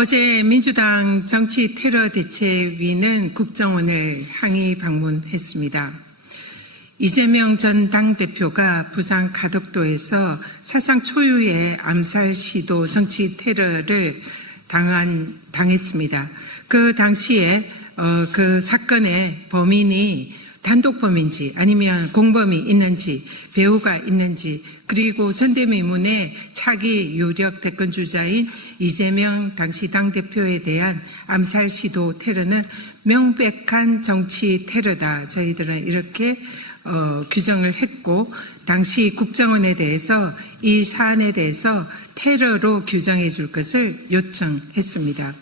어제 민주당 정치 테러 대책위는 국정원을 항의 방문했습니다. 이재명 전 당대표가 부산 가덕도에서 사상 초유의 암살 시도 정치 테러를 당했습니다. 그 당시에 그 사건의 범인이 단독범인지 아니면 공범이 있는지 배후가 있는지 그리고 전대미문의 차기 유력 대권주자인 이재명 당시 당대표에 대한 암살 시도 테러는 명백한 정치 테러다. 저희들은 이렇게 규정을 했고 당시 국정원에 대해서 이 사안에 대해서 테러로 규정해 줄 것을 요청했습니다.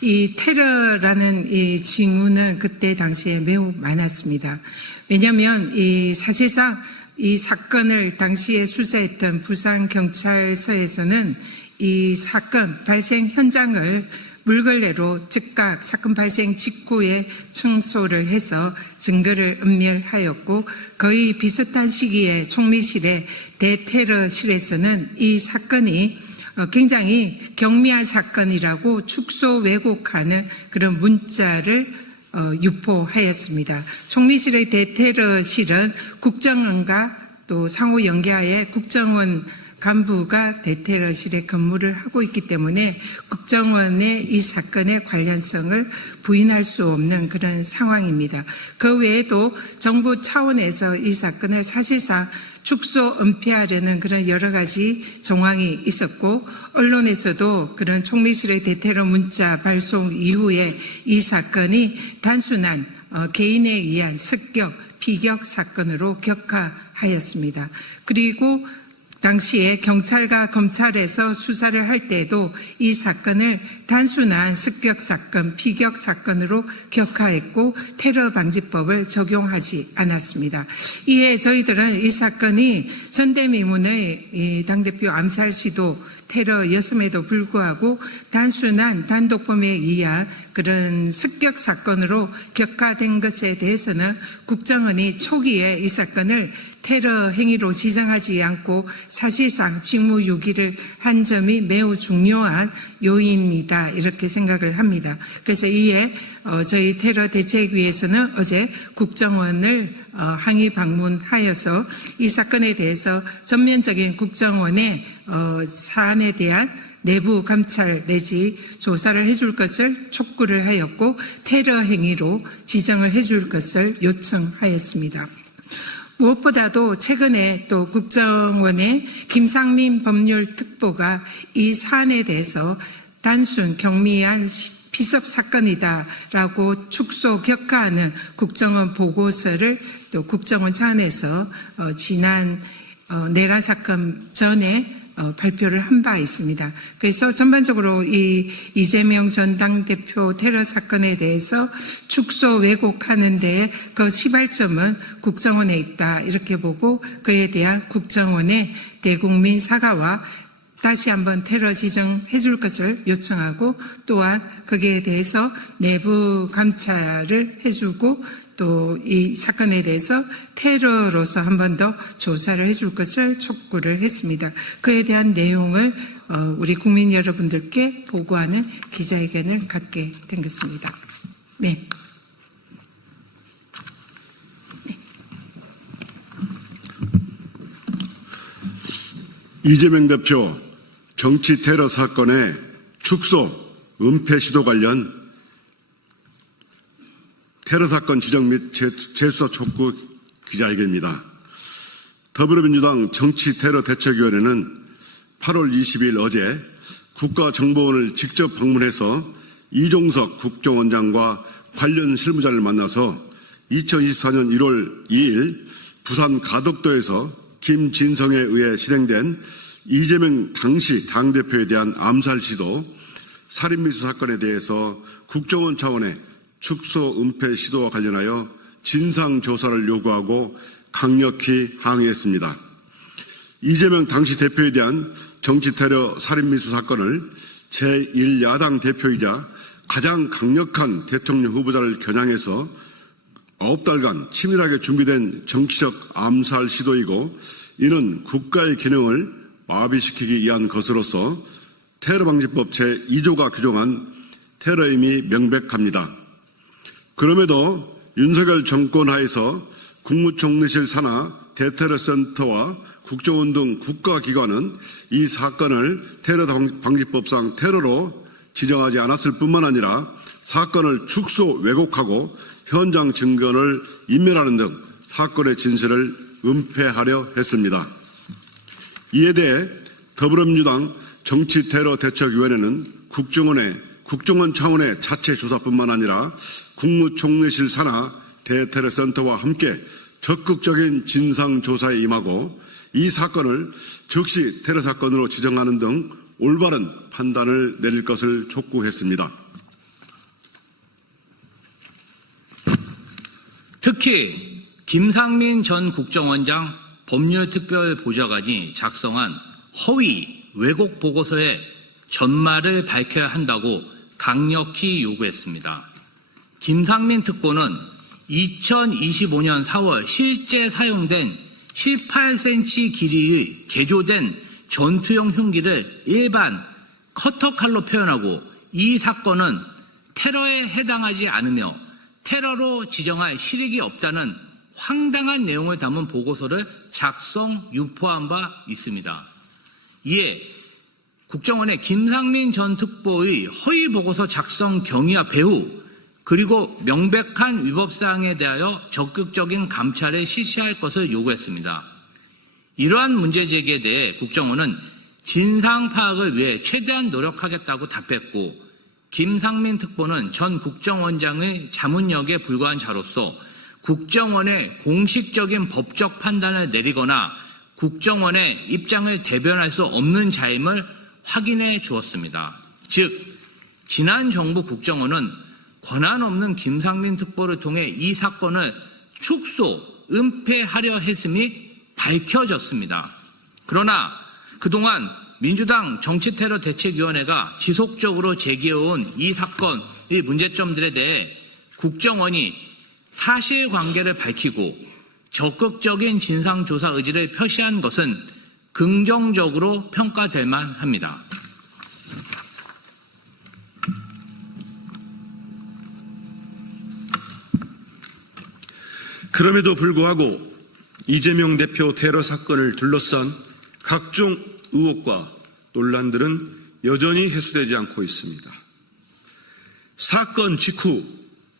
이 테러라는 이 징후는 그때 당시에 매우 많았습니다. 왜냐하면 사실상 이 사건을 당시에 수사했던 부산경찰서에서는 이 사건 발생 현장을 물걸레로 즉각 사건 발생 직후에 청소를 해서 증거를 은멸하였고 거의 비슷한 시기에 총리실의 대테러실에서는 이 사건이 굉장히 경미한 사건이라고 축소 왜곡하는 그런 문자를 유포하였습니다. 총리실의 대테러실은 국정원과 또 상호 연계하에 국정원 간부가 대테러실에 근무를 하고 있기 때문에 국정원의 이 사건의 관련성을 부인할 수 없는 그런 상황입니다. 그 외에도 정부 차원에서 이 사건을 사실상 축소 은폐하려는 그런 여러 가지 정황이 있었고 언론에서도 그런 총리실의 대테러 문자 발송 이후에 이 사건이 단순한 개인에 의한 습격, 피격 사건으로 격화하였습니다. 그리고 당시에 경찰과 검찰에서 수사를 할 때도 이 사건을 단순한 습격 사건, 피격 사건으로 격화했고 테러 방지법을 적용하지 않았습니다. 이에 저희들은 이 사건이 전대미문의 이 당대표 암살 시도 테러였음에도 불구하고 단순한 단독범에 의한 그런 습격 사건으로 격화된 것에 대해서는 국정원이 초기에 이 사건을 테러 행위로 지정하지 않고 사실상 직무유기를 한 점이 매우 중요한 요인이다 이렇게 생각을 합니다. 그래서 이에 저희 테러 대책위에서는 어제 국정원을 항의 방문하여서 이 사건에 대해서 전면적인 국정원의 사안에 대한 내부 감찰 내지 조사를 해줄 것을 촉구를 하였고 테러 행위로 지정을 해줄 것을 요청하였습니다. 무엇보다도 최근에 또 국정원의 김상민 법률특보가 이 사안에 대해서 단순 경미한 피습 사건이다라고 축소 격화하는 국정원 보고서를 또 국정원 차원에서 지난 내란 사건 전에 발표를 한 바 있습니다. 그래서 전반적으로 이 이재명 전 당대표 테러 사건에 대해서 축소 왜곡하는 데에 그 시발점은 국정원에 있다 이렇게 보고 그에 대한 국정원의 대국민 사과와 다시 한번 테러 지정해 줄 것을 요청하고 또한 거기에 대해서 내부 감찰을 해주고 또 이 사건에 대해서 테러로서 한 번 더 조사를 해줄 것을 촉구를 했습니다. 그에 대한 내용을 우리 국민 여러분들께 보고하는 기자회견을 갖게 된 것입니다. 네. 이재명 대표 정치 테러 사건의 축소, 은폐 시도 관련 테러 사건 지정 및 재수사 촉구 기자회견입니다. 더불어민주당 정치 테러 대책위원회는 8월 20일 어제 국가정보원을 직접 방문해서 이종석 국정원장과 관련 실무자를 만나서 2024년 1월 2일 부산 가덕도에서 김진성에 의해 실행된 이재명 당시 당대표에 대한 암살 시도, 살인미수 사건에 대해서 국정원 차원의 축소 은폐 시도와 관련하여 진상조사를 요구하고 강력히 항의했습니다. 이재명 당시 대표에 대한 정치테러 살인미수 사건을 제1야당 대표이자 가장 강력한 대통령 후보자를 겨냥해서 9달간 치밀하게 준비된 정치적 암살 시도이고 이는 국가의 기능을 마비시키기 위한 것으로서 테러방지법 제2조가 규정한 테러임이 명백합니다. 그럼에도 윤석열 정권 하에서 국무총리실 산하 대테러센터와 국정원 등 국가기관은 이 사건을 테러방지법상 테러로 지정하지 않았을 뿐만 아니라 사건을 축소 왜곡하고 현장 증거를 인멸하는 등 사건의 진실을 은폐하려 했습니다. 이에 대해 더불어민주당 정치테러대책위원회는 국정원 차원의 자체 조사뿐만 아니라 국무총리실 산하 대테러센터와 함께 적극적인 진상조사에 임하고 이 사건을 즉시 테러사건으로 지정하는 등 올바른 판단을 내릴 것을 촉구했습니다. 특히 김상민 전 국정원장 법률특별보좌관이 작성한 허위 왜곡 보고서의 전말을 밝혀야 한다고 강력히 요구했습니다. 김상민 특보는 2025년 4월 실제 사용된 18cm 길이의 개조된 전투용 흉기를 일반 커터칼로 표현하고 이 사건은 테러에 해당하지 않으며 테러로 지정할 실익이 없다는 황당한 내용을 담은 보고서를 작성 유포한 바 있습니다. 이에 국정원의 김상민 전 특보의 허위 보고서 작성 경위와 배후 그리고 명백한 위법사항에 대하여 적극적인 감찰을 실시할 것을 요구했습니다. 이러한 문제 제기에 대해 국정원은 진상 파악을 위해 최대한 노력하겠다고 답했고 김상민 특보는 전 국정원장의 자문력에 불과한 자로서 국정원의 공식적인 법적 판단을 내리거나 국정원의 입장을 대변할 수 없는 자임을 확인해 주었습니다. 즉, 지난 정부 국정원은 권한 없는 김상민 특보를 통해 이 사건을 축소, 은폐하려 했음이 밝혀졌습니다. 그러나 그동안 민주당 정치테러대책위원회가 지속적으로 제기해온 이 사건의 문제점들에 대해 국정원이 사실관계를 밝히고 적극적인 진상조사 의지를 표시한 것은 긍정적으로 평가될 만합니다. 그럼에도 불구하고 이재명 대표 테러 사건을 둘러싼 각종 의혹과 논란들은 여전히 해소되지 않고 있습니다. 사건 직후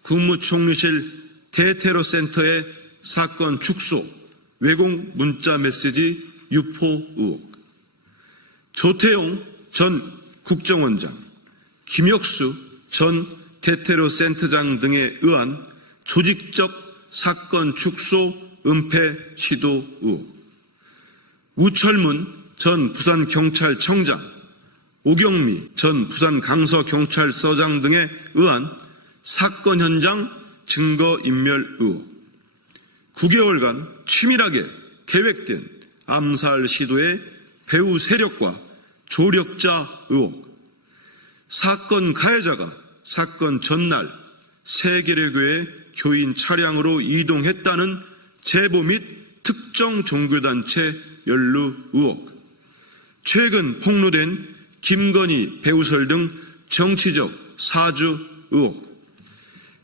국무총리실 대테러센터의 사건 축소, 왜곡 문자 메시지 유포 의혹, 조태용 전 국정원장, 김혁수 전 대테러센터장 등에 의한 조직적 사건 축소, 은폐 시도 의혹, 우철문 전 부산경찰청장, 오경미 전 부산강서경찰서장 등에 의한 사건 현장 증거인멸 의혹, 9개월간 치밀하게 계획된 암살 시도의 배후 세력과 조력자 의혹, 사건 가해자가 사건 전날 세계례교회 교인 차량으로 이동했다는 제보 및 특정 종교단체 연루 의혹, 최근 폭로된 김건희 배우설 등 정치적 사주 의혹,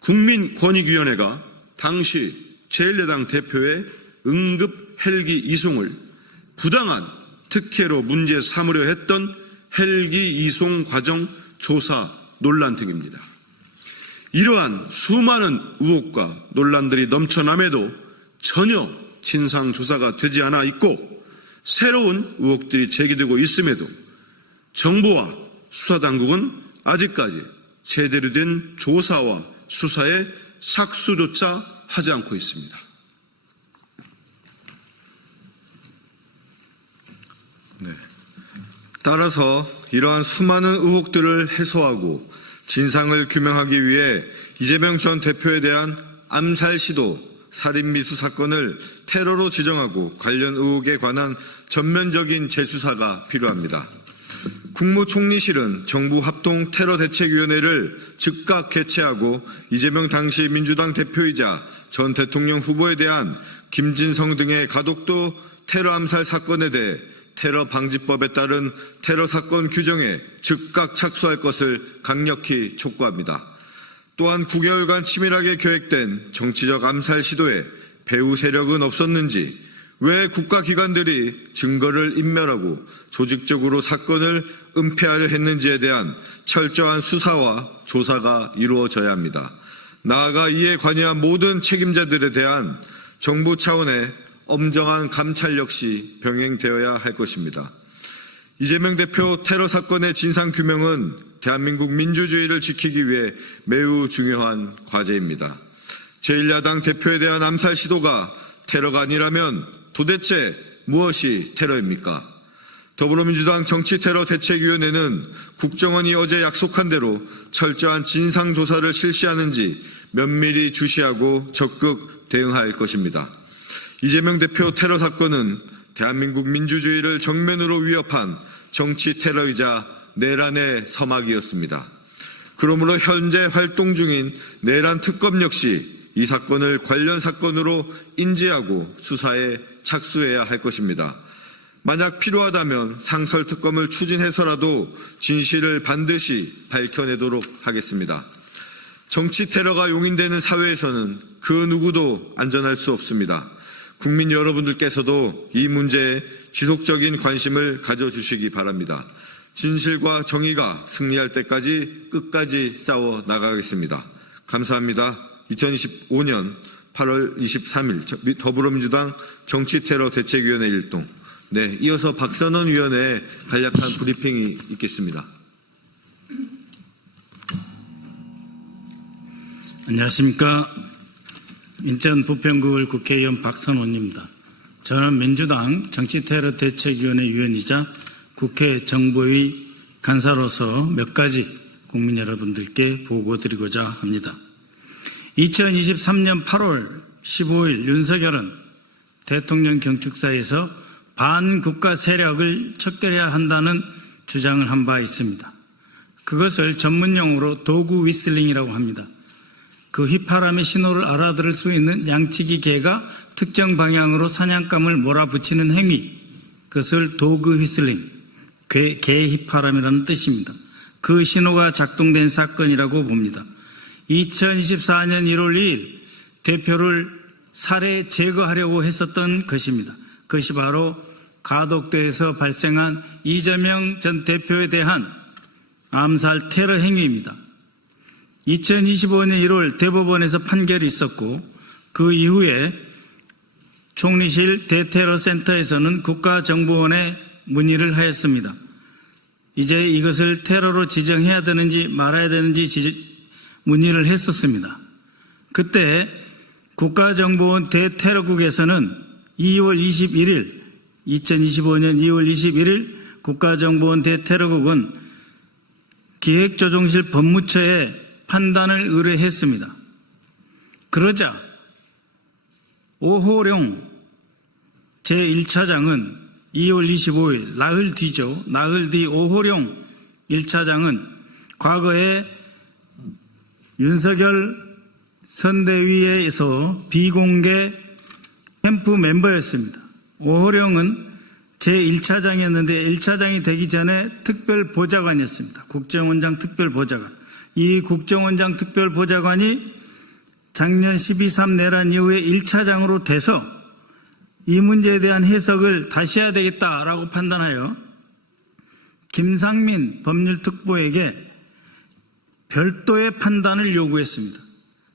국민권익위원회가 당시 제1야당 대표의 응급 헬기 이송을 부당한 특혜로 문제 삼으려 했던 헬기 이송 과정 조사 논란 등입니다. 이러한 수많은 의혹과 논란들이 넘쳐남에도 전혀 진상조사가 되지 않아 있고 새로운 의혹들이 제기되고 있음에도 정부와 수사당국은 아직까지 제대로 된 조사와 수사에 착수조차 하지 않고 있습니다. 따라서 이러한 수많은 의혹들을 해소하고 진상을 규명하기 위해 이재명 전 대표에 대한 암살 시도, 살인미수 사건을 테러로 지정하고 관련 의혹에 관한 전면적인 재수사가 필요합니다. 국무총리실은 정부 합동 테러대책위원회를 즉각 개최하고 이재명 당시 민주당 대표이자 전 대통령 후보에 대한 김진성 등의 가덕도 테러 암살 사건에 대해 테러 방지법에 따른 테러 사건 규정에 즉각 착수할 것을 강력히 촉구합니다. 또한 9개월간 치밀하게 계획된 정치적 암살 시도에 배후 세력은 없었는지, 왜 국가기관들이 증거를 인멸하고 조직적으로 사건을 은폐하려 했는지에 대한 철저한 수사와 조사가 이루어져야 합니다. 나아가 이에 관여한 모든 책임자들에 대한 정부 차원의 엄정한 감찰 역시 병행되어야 할 것입니다. 이재명 대표 테러 사건의 진상규명은 대한민국 민주주의를 지키기 위해 매우 중요한 과제입니다. 제1야당 대표에 대한 암살 시도가 테러가 아니라면 도대체 무엇이 테러입니까? 더불어민주당 정치테러대책위원회는 국정원이 어제 약속한 대로 철저한 진상조사를 실시하는지 면밀히 주시하고 적극 대응할 것입니다. 이재명 대표 테러 사건은 대한민국 민주주의를 정면으로 위협한 정치 테러이자 내란의 서막이었습니다. 그러므로 현재 활동 중인 내란 특검 역시 이 사건을 관련 사건으로 인지하고 수사에 착수해야 할 것입니다. 만약 필요하다면 상설 특검을 추진해서라도 진실을 반드시 밝혀내도록 하겠습니다. 정치 테러가 용인되는 사회에서는 그 누구도 안전할 수 없습니다. 국민 여러분들께서도 이 문제에 지속적인 관심을 가져주시기 바랍니다. 진실과 정의가 승리할 때까지 끝까지 싸워 나가겠습니다. 감사합니다. 2025년 8월 23일 더불어민주당 정치테러대책위원회 일동. 네, 이어서 박선원 위원의 간략한 브리핑이 있겠습니다. 안녕하십니까. 인천 부평구을 국회의원 박선원입니다. 저는 민주당 정치테러대책위원회 위원이자 국회 정보위 간사로서 몇 가지 국민 여러분들께 보고드리고자 합니다. 2023년 8월 15일 윤석열은 대통령 경축사에서 반국가 세력을 척결해야 한다는 주장을 한 바 있습니다. 그것을 전문용어로 도구 위슬링이라고 합니다. 그 휘파람의 신호를 알아들을 수 있는 양치기 개가 특정 방향으로 사냥감을 몰아붙이는 행위, 그것을 도구 휘슬링, 개 휘파람이라는 뜻입니다. 그 신호가 작동된 사건이라고 봅니다. 2024년 1월 2일 대표를 살해 제거하려고 했었던 것입니다. 그것이 바로 가덕도에서 발생한 이재명 전 대표에 대한 암살 테러 행위입니다. 2025년 1월 대법원에서 판결이 있었고 그 이후에 총리실 대테러센터에서는 국가정보원에 문의를 하였습니다. 이제 이것을 테러로 지정해야 되는지 말아야 되는지 문의를 했었습니다. 그때 국가정보원 대테러국에서는 2025년 2월 21일 국가정보원 대테러국은 기획조정실 법무처에 판단을 의뢰했습니다. 그러자 오호룡 제1차장은 2월 25일 나흘 뒤죠. 나흘 뒤 오호룡 1차장은 과거에 윤석열 선대위에서 비공개 캠프 멤버였습니다. 오호룡은 제1차장이었는데 1차장이 되기 전에 특별보좌관이었습니다. 국정원장 특별보좌관. 이 국정원장 특별보좌관이 작년 12.3 내란 이후에 1차장으로 돼서 이 문제에 대한 해석을 다시 해야 되겠다라고 판단하여 김상민 법률특보에게 별도의 판단을 요구했습니다.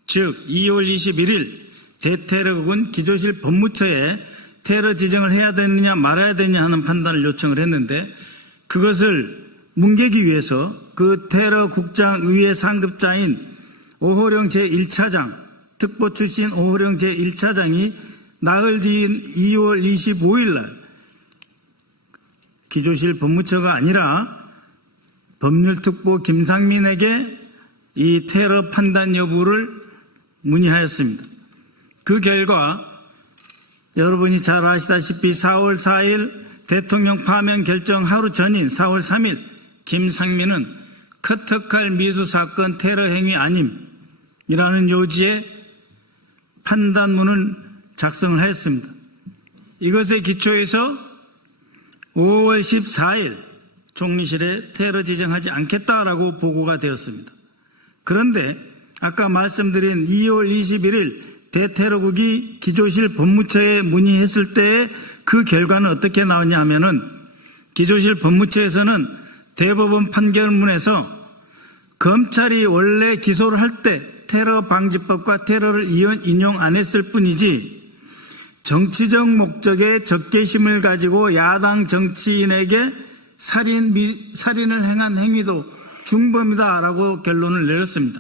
즉 2월 21일 대테러국은 기조실 법무처에 테러 지정을 해야 되느냐 말아야 되느냐 하는 판단을 요청을 했는데 그것을 뭉개기 위해서 그 테러국장위의 상급자인 오호령 제1차장, 특보 출신 오호령 제1차장이 나흘 뒤인 2월 25일 날 기조실 법무처가 아니라 법률특보 김상민에게 이 테러 판단 여부를 문의하였습니다. 그 결과 여러분이 잘 아시다시피 4월 4일 대통령 파면 결정 하루 전인 4월 3일 김상민은 커터칼 미수 사건 테러 행위 아님이라는 요지의 판단문을 작성을 하였습니다. 이것에 기초해서 5월 14일 총리실에 테러 지정하지 않겠다라고 보고가 되었습니다. 그런데 아까 말씀드린 2월 21일 대테러국이 기조실 법무처에 문의했을 때 그 결과는 어떻게 나오냐 하면은 기조실 법무처에서는 대법원 판결문에서 검찰이 원래 기소를 할 때 테러 방지법과 테러를 인용 안 했을 뿐이지 정치적 목적의 적개심을 가지고 야당 정치인에게 살인을 행한 행위도 중범이다라고 결론을 내렸습니다.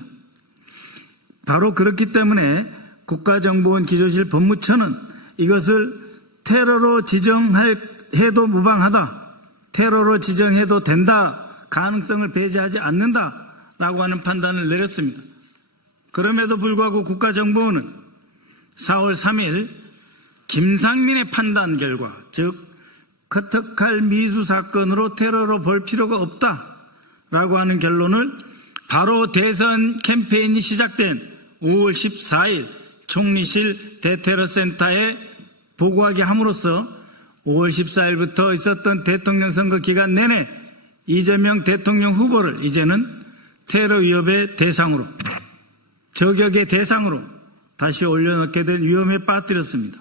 바로 그렇기 때문에 국가정보원 기조실 법무처는 이것을 테러로 지정해도 무방하다, 테러로 지정해도 된다, 가능성을 배제하지 않는다라고 하는 판단을 내렸습니다. 그럼에도 불구하고 국가정보원은 4월 3일 김상민의 판단 결과, 즉 커터칼 미수 사건으로 테러로 볼 필요가 없다라고 하는 결론을 바로 대선 캠페인이 시작된 5월 14일 총리실 대테러센터에 보고하게 함으로써 5월 14일부터 있었던 대통령 선거 기간 내내 이재명 대통령 후보를 이제는 테러 위협의 대상으로, 저격의 대상으로 다시 올려놓게 된 위험에 빠뜨렸습니다.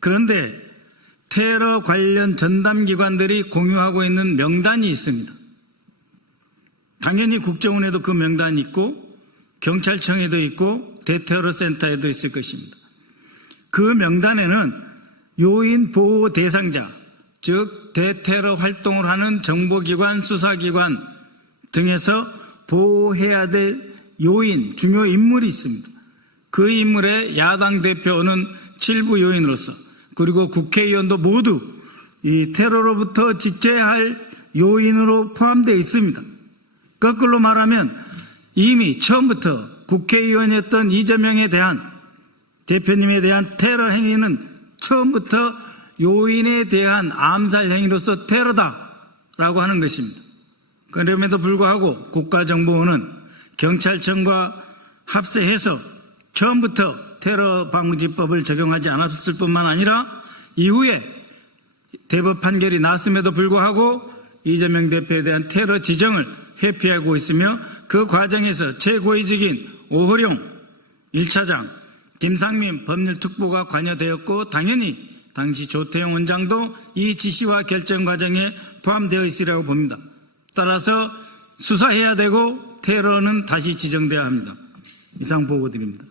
그런데 테러 관련 전담기관들이 공유하고 있는 명단이 있습니다. 당연히 국정원에도 그 명단이 있고 경찰청에도 있고 대테러센터에도 있을 것입니다. 그 명단에는 요인 보호 대상자, 즉 대테러 활동을 하는 정보기관, 수사기관 등에서 보호해야 될 요인, 중요 인물이 있습니다. 그 인물의 야당 대표는 7부 요인으로서, 그리고 국회의원도 모두 이 테러로부터 지켜야 할 요인으로 포함되어 있습니다. 거꾸로 말하면 이미 처음부터 국회의원이었던 이재명에 대한, 대표님에 대한 테러 행위는 처음부터 요인에 대한 암살 행위로서 테러다라고 하는 것입니다. 그럼에도 불구하고 국가정보원은 경찰청과 합세해서 처음부터 테러 방지법을 적용하지 않았을 뿐만 아니라 이후에 대법 판결이 났음에도 불구하고 이재명 대표에 대한 테러 지정을 회피하고 있으며 그 과정에서 최고위직인 오호룡 1차장, 김상민 법률특보가 관여되었고 당연히 당시 조태용 원장도 이 지시와 결정 과정에 포함되어 있으리라고 봅니다. 따라서 수사해야 되고 테러는 다시 지정돼야 합니다. 이상 보고드립니다.